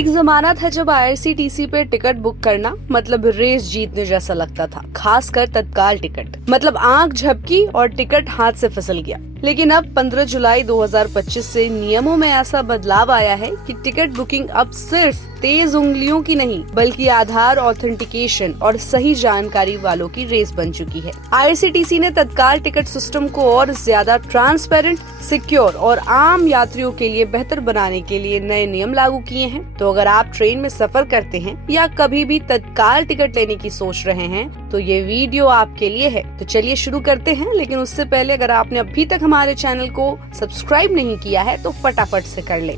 एक जमाना था जब आईआरसीटीसी पे टिकट बुक करना मतलब रेस जीतने जैसा लगता था, खासकर तत्काल टिकट। मतलब आंख झपकी और टिकट हाथ से फिसल गया। लेकिन अब 15 जुलाई 2025 से नियमों में ऐसा बदलाव आया है कि टिकट बुकिंग अब सिर्फ तेज उंगलियों की नहीं बल्कि आधार ऑथेंटिकेशन और सही जानकारी वालों की रेस बन चुकी है। आईआरसीटीसी ने तत्काल टिकट सिस्टम को और ज्यादा ट्रांसपेरेंट, सिक्योर और आम यात्रियों के लिए बेहतर बनाने के लिए नए नियम लागू किए हैं। तो अगर आप ट्रेन में सफर करते हैं या कभी भी तत्काल टिकट लेने की सोच रहे हैं तो ये वीडियो आपके लिए है। तो चलिए शुरू करते हैं, लेकिन उससे पहले अगर आपने अभी तक हमारे चैनल को सब्सक्राइब नहीं किया है तो फटाफट से कर लें।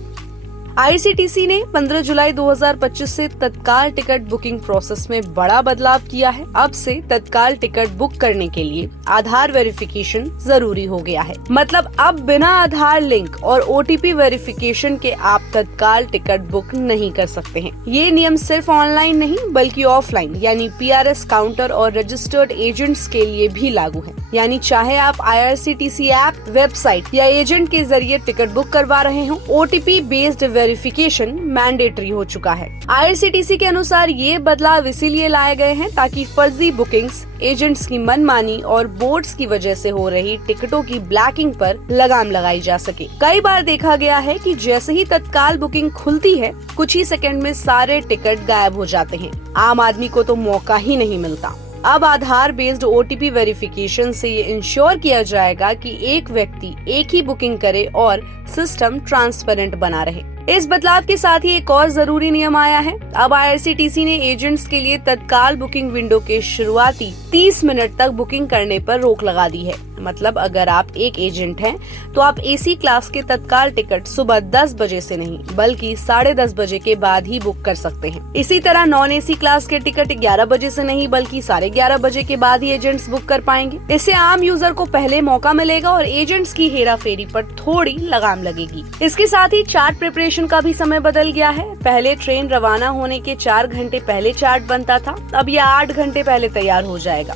आईआरसीटीसी ने 15 जुलाई 2025 से तत्काल टिकट बुकिंग प्रोसेस में बड़ा बदलाव किया है। अब से तत्काल टिकट बुक करने के लिए आधार वेरिफिकेशन जरूरी हो गया है। मतलब अब बिना आधार लिंक और ओटीपी वेरिफिकेशन के आप तत्काल टिकट बुक नहीं कर सकते हैं। ये नियम सिर्फ ऑनलाइन नहीं बल्कि ऑफलाइन यानी पीआरएस काउंटर और रजिस्टर्ड एजेंट्स के लिए भी लागू है। यानी चाहे आप आईआरसीटीसी ऐप, वेबसाइट या एजेंट के जरिए टिकट बुक करवा रहे हो, ओटीपी बेस्ड वेरिफिकेशन मैंडेटरी हो चुका है। आईआरसीटीसी के अनुसार ये बदलाव इसीलिए लाए गए हैं ताकि फर्जी बुकिंग्स, एजेंट्स की मनमानी और बोर्ड्स की वजह से हो रही टिकटों की ब्लैकिंग पर लगाम लगाई जा सके। कई बार देखा गया है कि जैसे ही तत्काल बुकिंग खुलती है, कुछ ही सेकंड में सारे टिकट गायब हो जाते हैं। आम आदमी को तो मौका ही नहीं मिलता। अब आधार बेस्ड ओटीपी वेरिफिकेशन से ये इंश्योर किया जाएगा कि एक व्यक्ति एक ही बुकिंग करे और सिस्टम ट्रांसपेरेंट बना रहे। इस बदलाव के साथ ही एक और जरूरी नियम आया है। अब आईआरसीटीसी ने एजेंट्स के लिए तत्काल बुकिंग विंडो के शुरुआती 30 मिनट तक बुकिंग करने पर रोक लगा दी है। मतलब अगर आप एक एजेंट हैं तो आप एसी क्लास के तत्काल टिकट सुबह 10 बजे से नहीं बल्कि 10:30 बजे के बाद ही बुक कर सकते हैं। इसी तरह नॉन एसी क्लास के टिकट 11 बजे से नहीं बल्कि 11:30 बजे के बाद ही एजेंट्स बुक कर पाएंगे। इससे आम यूजर को पहले मौका मिलेगा और एजेंट्स की हेरा फेरी पर थोड़ी लगाम लगेगी। इसके साथ ही चार्ट प्रिपरेशन का भी समय बदल गया है। पहले ट्रेन रवाना होने के 4 घंटे पहले चार्ट बनता था, अब यह 8 घंटे पहले तैयार हो जाएगा।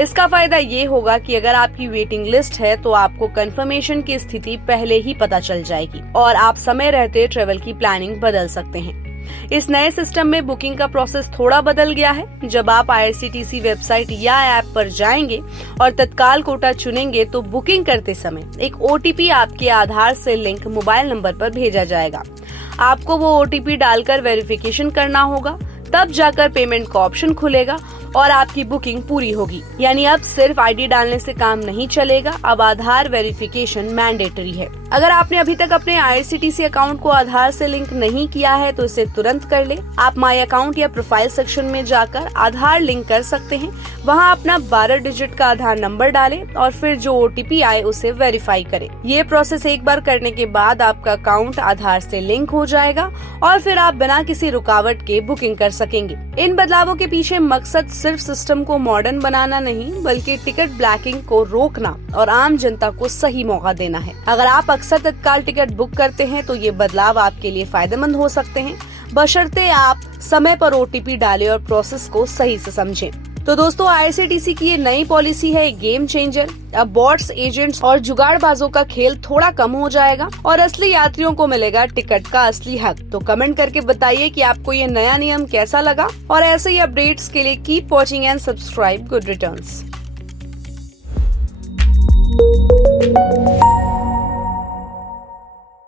इसका फायदा ये होगा कि अगर आपकी वेटिंग लिस्ट है तो आपको कंफर्मेशन की स्थिति पहले ही पता चल जाएगी और आप समय रहते ट्रेवल की प्लानिंग बदल सकते हैं। इस नए सिस्टम में बुकिंग का प्रोसेस थोड़ा बदल गया है। जब आप आईआरसीटीसी वेबसाइट या ऐप पर जाएंगे और तत्काल कोटा चुनेंगे तो बुकिंग करते समय एक ओटीपी आपके आधार से लिंक मोबाइल नंबर पर भेजा जाएगा। आपको वो ओटीपी डालकर वेरिफिकेशन करना होगा, तब जाकर पेमेंट का ऑप्शन खुलेगा और आपकी बुकिंग पूरी होगी। यानी अब सिर्फ आईडी डालने से काम नहीं चलेगा, अब आधार वेरिफिकेशन मैंडेटरी है। अगर आपने अभी तक अपने आईआरसीटीसी अकाउंट को आधार से लिंक नहीं किया है तो इसे तुरंत कर ले। आप माई अकाउंट या प्रोफाइल सेक्शन में जाकर आधार लिंक कर सकते हैं। वहां अपना 12 डिजिट का आधार नंबर डालें और फिर जो ओटीपी आए उसे वेरीफाई करें। ये प्रोसेस एक बार करने के बाद आपका अकाउंट आधार से लिंक हो जाएगा और फिर आप बिना किसी रुकावट के बुकिंग कर सकेंगे। इन बदलावों के पीछे मकसद सिर्फ सिस्टम को मॉडर्न बनाना नहीं बल्कि टिकट ब्लैकिंग को रोकना और आम जनता को सही मौका देना है। अगर आप अक्सर तत्काल टिकट बुक करते हैं तो ये बदलाव आपके लिए फायदेमंद हो सकते हैं, बशर्ते आप समय पर ओटीपी डालें और प्रोसेस को सही से समझें। तो दोस्तों, आईआरसीटीसी की ये नई पॉलिसी है एक गेम चेंजर। अब बॉट्स, एजेंट्स और जुगाड़बाजों का खेल थोड़ा कम हो जाएगा और असली यात्रियों को मिलेगा टिकट का असली हक। तो कमेंट करके बताइए कि आपको ये नया नियम कैसा लगा और ऐसे ही अपडेट्स के लिए keep watching and subscribe. Good returns.